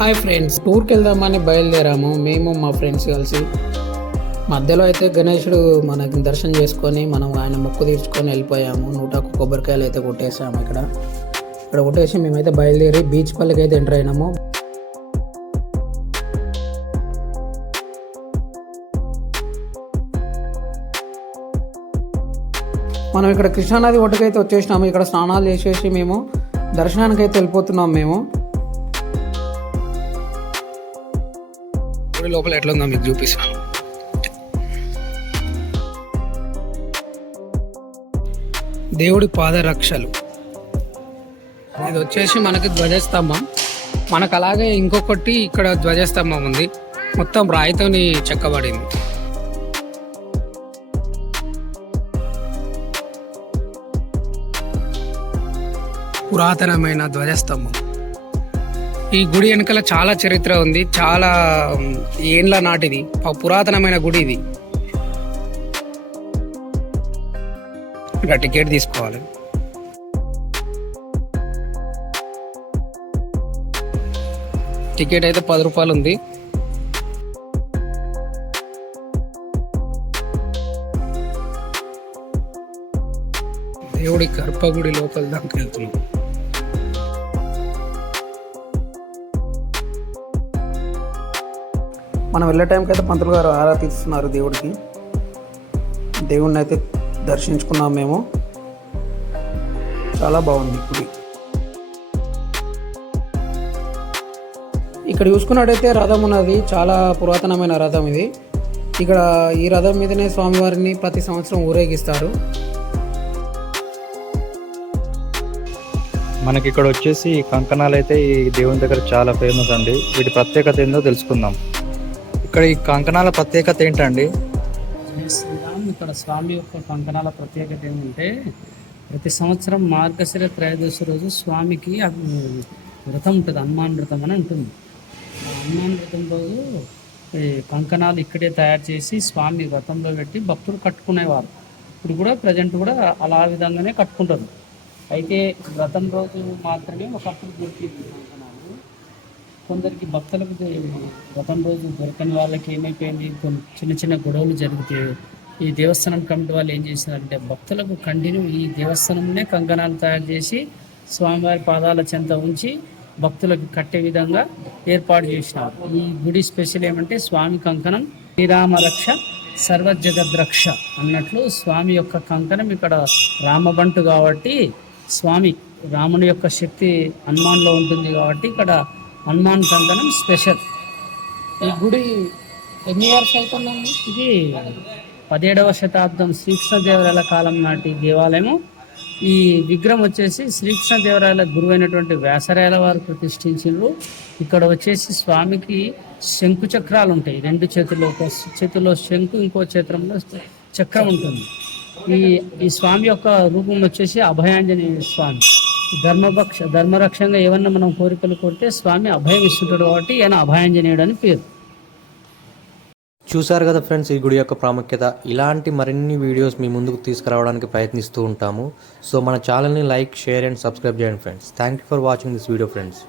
Hi friends టూర్కి వెళ్దామని బయలుదేరాము. మేము మా ఫ్రెండ్స్ కలిసి మధ్యలో అయితే గణేశుడు మనకి దర్శనం చేసుకొని మనం ఆయన మొక్కు తీర్చుకొని వెళ్ళిపోయాము. నూట కొబ్బరికాయలు అయితే కొట్టేసాము ఇక్కడ. ఇక్కడ కొట్టేసి మేమైతే బయలుదేరి బీచ్ పల్లెకి అయితే ఎంటర్ అయినాము. మనం ఇక్కడ కృష్ణానది ఒడ్డుకైతే వచ్చేసినాము. ఇక్కడ స్నానాలు చేసేసి మేము దర్శనానికి అయితే వెళ్ళిపోతున్నాం మేము. గుడి లోపల ఎట్లా ఉందో మీకు చూపిస్తాను దేవుడి పాదరక్షలు. ఇది వచ్చేసి మనకి ధ్వజస్తంభం. మనకు అలాగే ఇంకొకటి ఇక్కడ ధ్వజస్తంభం ఉంది. మొత్తం రాయితోని చెక్కబడింది. పురాతనమైన ధ్వజస్తంభం. ఈ గుడి వెనకాల చాలా చరిత్ర ఉంది. చాలా ఏండ్ల నాటిది. పురాతనమైన గుడి ఇది. ఇక్కడ టికెట్ తీసుకోవాలి. టికెట్ అయితే పది రూపాయలు ఉంది. దేవుడి గర్భగుడి లోపల దాకా వెళ్తున్నాం. మనం వెళ్ళే టైంకి అయితే పంతులు గారు ఆరాధిస్తున్నారు దేవుడికి. దేవుడిని అయితే దర్శించుకున్నాం మేము. చాలా బాగుంది గుడి. ఇక్కడ చూసుకున్నట్టయితే రథం ఉన్నది. చాలా పురాతనమైన రథం ఇది. ఇక్కడ ఈ రథం మీదనే స్వామివారిని ప్రతి సంవత్సరం ఊరేగిస్తారు. మనకి ఇక్కడ వచ్చేసి కంకణాలు అయితే ఈ దేవుని దగ్గర చాలా ఫేమస్ అండి. వీటి ప్రత్యేకత ఏందో తెలుసుకుందాం. ఇక్కడ ఈ కంకణాల ప్రత్యేకత ఏంటండి? శ్రీరామ్ ఇక్కడ స్వామి యొక్క కంకణాల ప్రత్యేకత ఏమంటే ప్రతి సంవత్సరం మార్గశిర త్రయోదశి రోజు స్వామికి వ్రతం ఉంటుంది హనుమాన్ వ్రతం అని ఉంటుంది ఆ హనుమాన్ వ్రతం రోజు ఈ కంకణాలు ఇక్కడే తయారు చేసి స్వామి వ్రతంలో పెట్టి భక్తులు కట్టుకునేవారు. ఇప్పుడు కూడా ప్రజెంట్ కూడా అలా విధంగానే కట్టుకుంటారు. అయితే వ్రతం రోజు మాత్రమే ఒకప్పుడు దొరికింది కొందరికి భక్తులకు గతం రోజు దొరకని వాళ్ళకి ఏమైపోయింది? కొన్ని చిన్న చిన్న గొడవలు జరిగితే ఈ దేవస్థానం కమిటీ వాళ్ళు ఏం చేసినారంటే భక్తులకు కంటిన్యూ ఈ దేవస్థానంనే కంకణాలు తయారు చేసి స్వామివారి పాదాల చెంత ఉంచి భక్తులకు కట్టే విధంగా ఏర్పాటు చేసినారు. ఈ గుడి స్పెషల్ ఏమంటే స్వామి కంకణం శ్రీరామరక్ష సర్వజగద్రక్ష అన్నట్లు స్వామి యొక్క కంకణం ఇక్కడ రామబంటు కాబట్టి స్వామి రాముని యొక్క శక్తి హనుమాన్లో ఉంటుంది కాబట్టి ఇక్కడ హనుమాన్ కంకణం స్పెషల్. ఈ గుడి ఎన్ని ఇయర్స్ అవుతుందండి? ఇది పదిహేడవ శతాబ్దం శ్రీకృష్ణదేవరాయల కాలం నాటి దేవాలయము. ఈ విగ్రహం వచ్చేసి శ్రీకృష్ణదేవరాయల గురువైనటువంటి వ్యాసరాయల వారు ప్రతిష్ఠించారు ఇక్కడ వచ్చేసి స్వామికి శంకు చక్రాలు ఉంటాయి. రెండు చేతుల్లో ఒక చేతిలో శంకు ఇంకో చేతుల్లో చక్రం ఉంటుంది. ఈ ఈ స్వామి యొక్క రూపం వచ్చేసి అభయాంజనేయ స్వామి. ధర్మపక్ష ధర్మరక్షంగా ఏమన్నా మనం కోరికలు కోరితే స్వామి అభయం ఇస్తుంటాడు కాబట్టి ఈయన అభయాంజనేయుడు అని పేరు. చూసారు కదా ఫ్రెండ్స్ ఈ గుడి యొక్క ప్రాముఖ్యత. ఇలాంటి మరిన్ని వీడియోస్ మీ ముందుకు తీసుకురావడానికి ప్రయత్నిస్తూ ఉంటాము. సో మన ఛానల్ని లైక్ షేర్ అండ్ సబ్స్క్రైబ్ చేయండి friends. Thank you for watching this video friends